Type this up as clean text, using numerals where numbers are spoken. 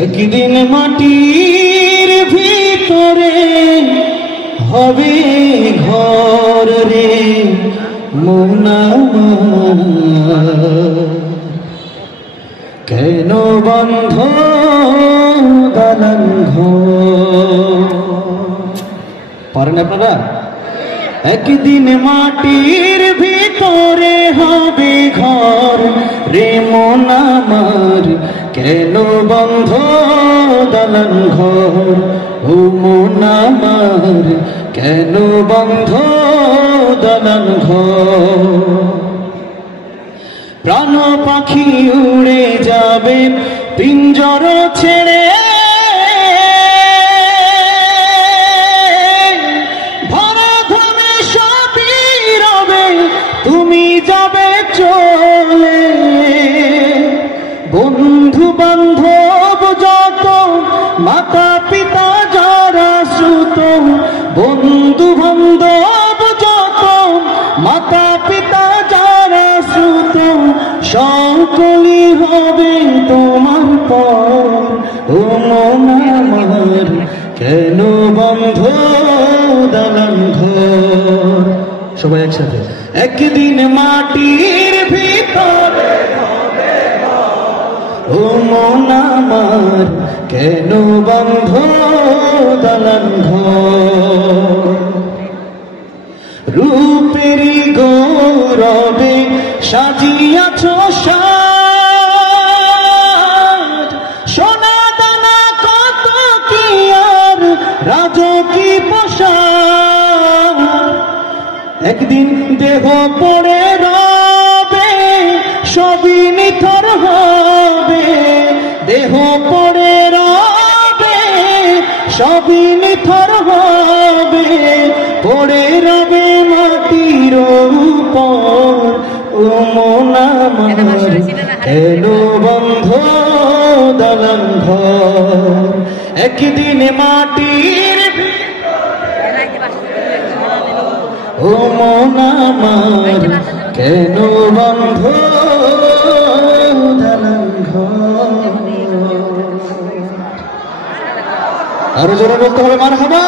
একদিন মাটির ভিতরে হবে ঘর রে মন আমার, কেন বন্ধ দালান ঘর? পারেন আপনারা? একদিন মাটির ভিতরে হবে ঘর রে মন আমার, কেন বন্ধ দালান ঘর? ও মন আমার, কেন বন্ধ দালান ঘর? প্রাণ পাখি উড়ে যাবে পিঞ্জর ছেড়ে, ভরা ঘামে সবই রবে তুমি যাবে চলে। বন্ধু বান্ধব যত, মাতা পিতা যারা সুত, বন্ধু বান্ধব যত, মাতা পিতা যারা সুত, সকলই হবে তোমার পর। ও মন আমার, কেন বন্ধ দালান ঘর? সবাই একসাথে। একদিন মাটির ভিতরে হবে ঘর, ও মন আমার, কেন বন্ধ দালান ঘর? রূপেরই গৌরবে সাজিয়াছ সাজ, সোনা দানা কত কি আর রাজকী পোশাক। একদিন দেহ পড়ে রবে সবই নিথর হবে, দেহ পড়ে রবে সবই নিথর হবে, পড়ে রবে মাটির উপর। ও মন আমার, কেন বন্ধ দালান ঘর? একদিন মাটির, ও মন আমার, কেন বন্ধ দালান ঘর? আরো জোরে বলতে হবে মারহাবা।